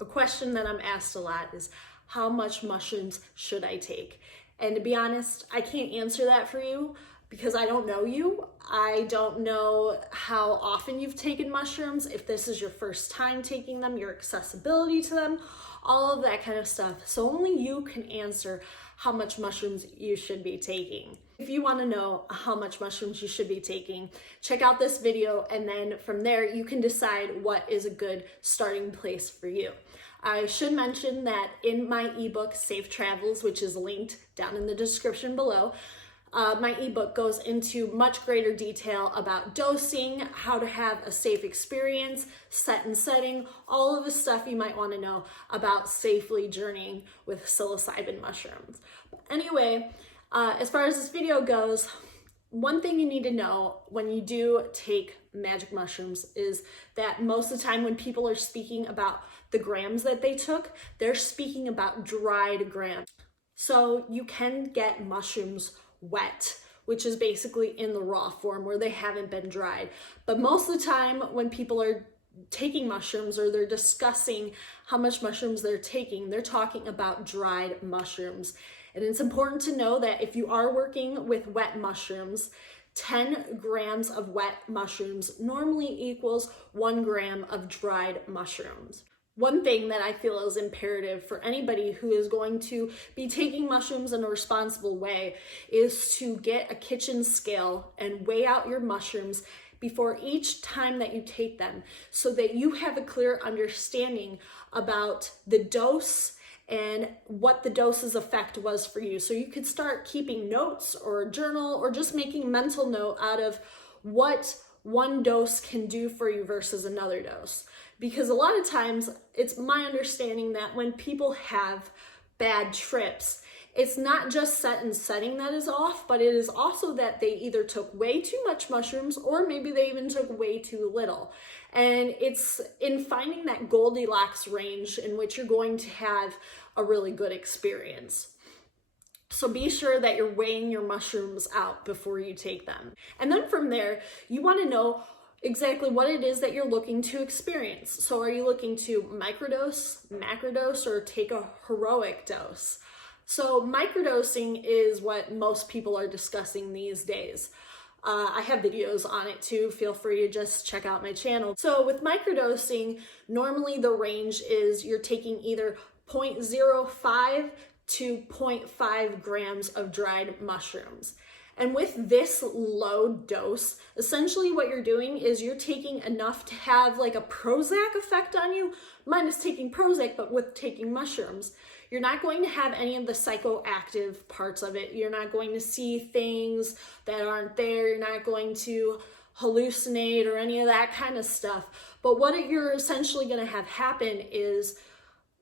A question that I'm asked a lot is, how much mushrooms should I take? And to be honest, I can't answer that for you because I don't know you. I don't know how often you've taken mushrooms, if this is your first time taking them, your accessibility to them, all of that kind of stuff. So only you can answer how much mushrooms you should be taking. If you want to know how much mushrooms you should be taking, check out this video, and then from there you can decide what is a good starting place for you. I should mention that in my ebook, Safe Travels, which is linked down in the description below, my ebook goes into much greater detail about dosing, how to have a safe experience, set and setting, all of the stuff you might want to know about safely journeying with psilocybin mushrooms. But anyway, as far as this video goes, one thing you need to know when you do take magic mushrooms is that most of the time when people are speaking about the grams that they took, they're speaking about dried grams. So you can get mushrooms wet, which is basically in the raw form where they haven't been dried. But most of the time when people are taking mushrooms or they're discussing how much mushrooms they're taking, they're talking about dried mushrooms. And it's important to know that if you are working with wet mushrooms, 10 grams of wet mushrooms normally equals 1 gram of dried mushrooms. One thing that I feel is imperative for anybody who is going to be taking mushrooms in a responsible way is to get a kitchen scale and weigh out your mushrooms before each time that you take them so that you have a clear understanding about the dose and what the dose's effect was for you. So you could start keeping notes or a journal or just making mental note out of what one dose can do for you versus another dose. Because a lot of times it's my understanding that when people have bad trips, it's not just set and setting that is off, but it is also that they either took way too much mushrooms or maybe they even took way too little. And it's in finding that Goldilocks range in which you're going to have a really good experience. So be sure that you're weighing your mushrooms out before you take them. And then from there, you want to know exactly what it is that you're looking to experience. So are you looking to microdose, macrodose, or take a heroic dose? So microdosing is what most people are discussing these days. I have videos on it too. Feel free to just check out my channel. So with microdosing, normally the range is you're taking either 0.05 to 0.5 grams of dried mushrooms. And with this low dose, essentially what you're doing is you're taking enough to have like a Prozac effect on you, minus taking Prozac, but with taking mushrooms. You're not going to have any of the psychoactive parts of it. You're not going to see things that aren't there. You're not going to hallucinate or any of that kind of stuff. But what you're essentially going to have happen is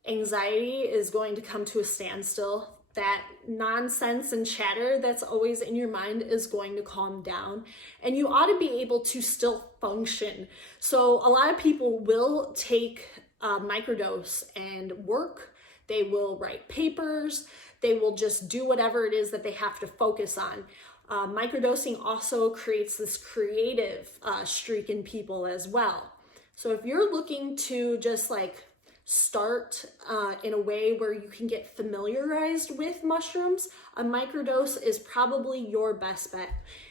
anxiety is going to come to a standstill. That nonsense and chatter that's always in your mind is going to calm down, and you ought to be able to still function. So a lot of people will take a microdose and work. They will write papers. They will just do whatever it is that they have to focus on. Microdosing also creates this creative streak in people as well. So if you're looking to just like start in a way where you can get familiarized with mushrooms, a microdose is probably your best bet.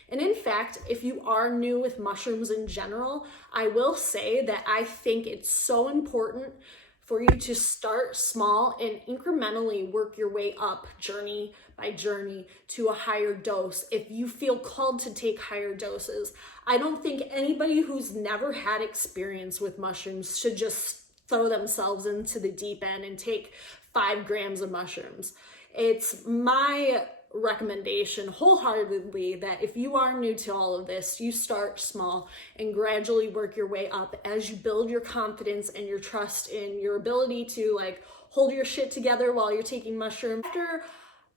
And in fact, if you are new with mushrooms in general, I will say that I think it's so important for you to start small and incrementally work your way up journey by journey to a higher dose if you feel called to take higher doses. I don't think anybody who's never had experience with mushrooms should just throw themselves into the deep end and take 5 grams of mushrooms. It's my recommendation wholeheartedly that if you are new to all of this, you start small and gradually work your way up as you build your confidence and your trust in your ability to like hold your shit together while you're taking mushrooms. After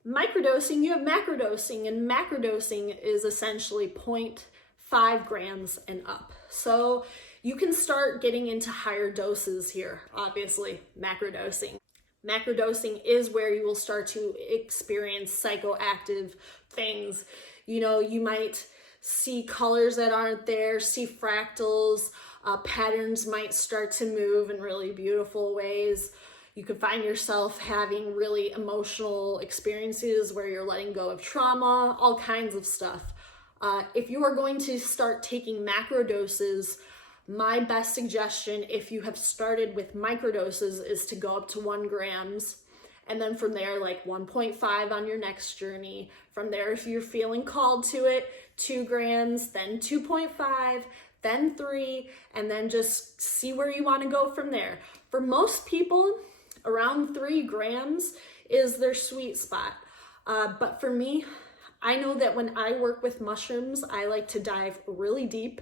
microdosing, you have macrodosing, and macrodosing is essentially 0.5 grams and up. So you can start getting into higher doses here, obviously, macrodosing. Macrodosing is where you will start to experience psychoactive things. You know, you might see colors that aren't there, see fractals, Patterns might start to move in really beautiful ways. You could find yourself having really emotional experiences where you're letting go of trauma, all kinds of stuff. If you are going to start taking macro doses, my best suggestion, if you have started with microdoses, is to go up to 1 grams. And then from there, like 1.5 on your next journey. From there, if you're feeling called to it, 2 grams, then 2.5, then 3, and then just see where you want to go from there. For most people, around 3 grams is their sweet spot. But for me, I know that when I work with mushrooms, I like to dive really deep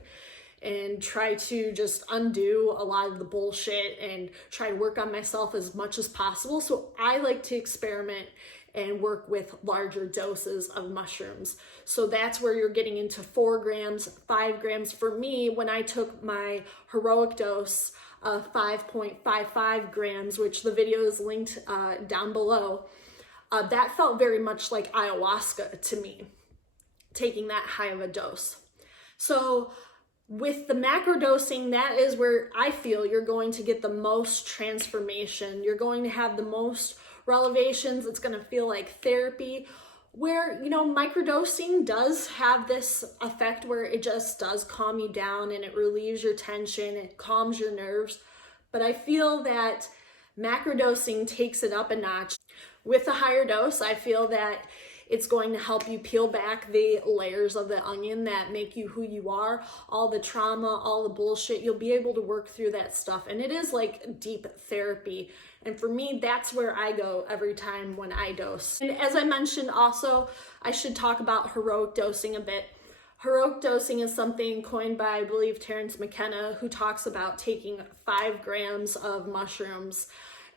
and try to just undo a lot of the bullshit and try to work on myself as much as possible. So I like to experiment and work with larger doses of mushrooms. So that's where you're getting into 4 grams, 5 grams. For me, when I took my heroic dose of 5.55 grams, which the video is linked down below, that felt very much like ayahuasca to me, taking that high of a dose. So with the macrodosing, that is where I feel you're going to get the most transformation. You're going to have the most revelations. It's going to feel like therapy, where, you know, microdosing does have this effect where it just does calm you down and it relieves your tension, it calms your nerves. But I feel that macrodosing takes it up a notch. With a higher dose, I feel that it's going to help you peel back the layers of the onion that make you who you are, all the trauma, all the bullshit. You'll be able to work through that stuff. And it is like deep therapy. And for me, that's where I go every time when I dose. And as I mentioned also, I should talk about heroic dosing a bit. Heroic dosing is something coined by, I believe, Terence McKenna, who talks about taking 5 grams of mushrooms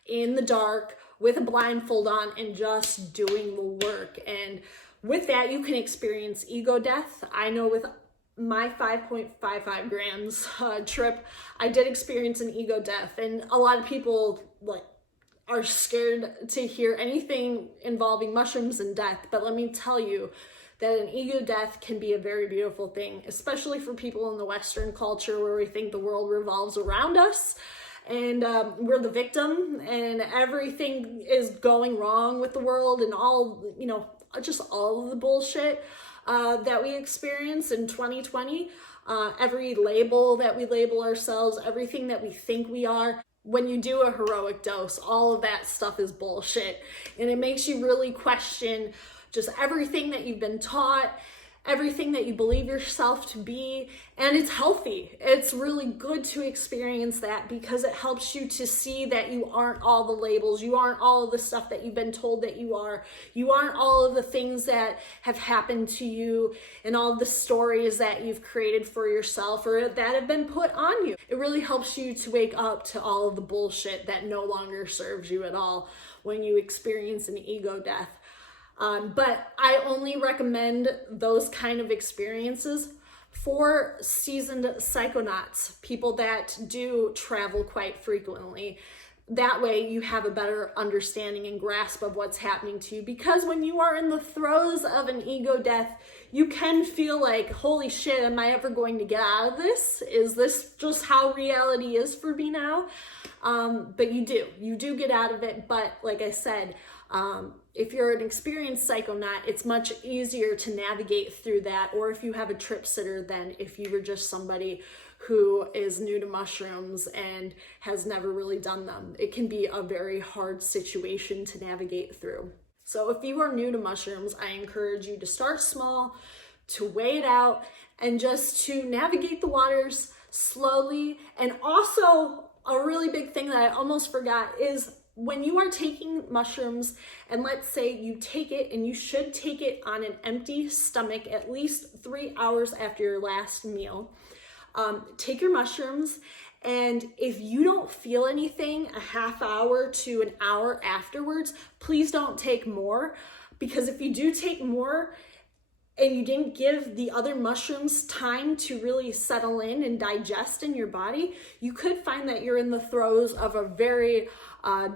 in the dark with a blindfold on and just doing the work. And with that, you can experience ego death. I know with my 5.55 grams trip, I did experience an ego death. And a lot of people are scared to hear anything involving mushrooms and death. But let me tell you that an ego death can be a very beautiful thing, especially for people in the Western culture where we think the world revolves around us. And we're the victim and everything is going wrong with the world and all, you know, just all of the bullshit that we experience in 2020. Every label that we label ourselves, everything that we think we are. When you do a heroic dose, all of that stuff is bullshit. And it makes you really question just everything that you've been taught, everything that you believe yourself to be, and it's healthy. It's really good to experience that because it helps you to see that you aren't all the labels, you aren't all of the stuff that you've been told that you aren't all of the things that have happened to you and all the stories that you've created for yourself or that have been put on you. It really helps you to wake up to all of the bullshit that no longer serves you at all when you experience an ego death. But I only recommend those kind of experiences for seasoned psychonauts, people that do travel quite frequently. That way you have a better understanding and grasp of what's happening to you. Because when you are in the throes of an ego death, you can feel like, holy shit, am I ever going to get out of this? Is this just how reality is for me now? But you do get out of it. But like I said, if you're an experienced psychonaut, it's much easier to navigate through that, or if you have a trip sitter than if you were just somebody who is new to mushrooms and has never really done them. It can be a very hard situation to navigate through. So if you are new to mushrooms, I encourage you to start small, to weigh it out, and just to navigate the waters slowly. And also, a really big thing that I almost forgot is when you are taking mushrooms, and let's say you take it, and you should take it on an empty stomach at least 3 hours after your last meal. Take your mushrooms, and if you don't feel anything a half hour to an hour afterwards, please don't take more, because if you do take more and you didn't give the other mushrooms time to really settle in and digest in your body, you could find that you're in the throes of a very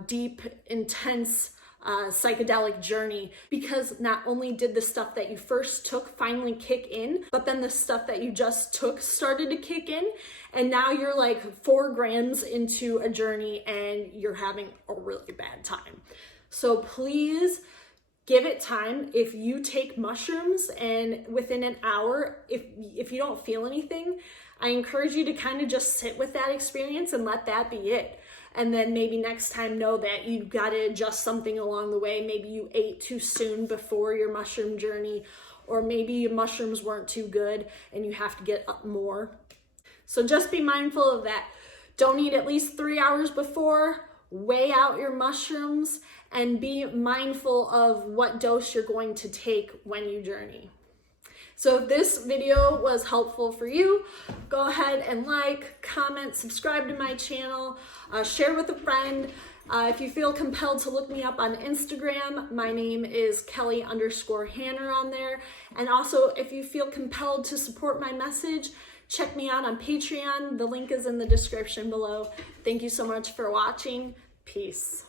deep, intense psychedelic journey, because not only did the stuff that you first took finally kick in, but then the stuff that you just took started to kick in, and now you're like 4 grams into a journey and you're having a really bad time. So please give it time. If you take mushrooms and within an hour, if you don't feel anything, I encourage you to kind of just sit with that experience and let that be it. And then maybe next time know that you got to adjust something along the way. Maybe you ate too soon before your mushroom journey, or maybe your mushrooms weren't too good and you have to get up more. So just be mindful of that. Don't eat at least 3 hours before. Weigh out your mushrooms and be mindful of what dose you're going to take when you journey. So if this video was helpful for you, go ahead and like, comment, subscribe to my channel, share with a friend. If you feel compelled to look me up on Instagram, my name is Kelly_Hanner on there. And also, if you feel compelled to support my message, check me out on Patreon. The link is in the description below. Thank you so much for watching. Peace.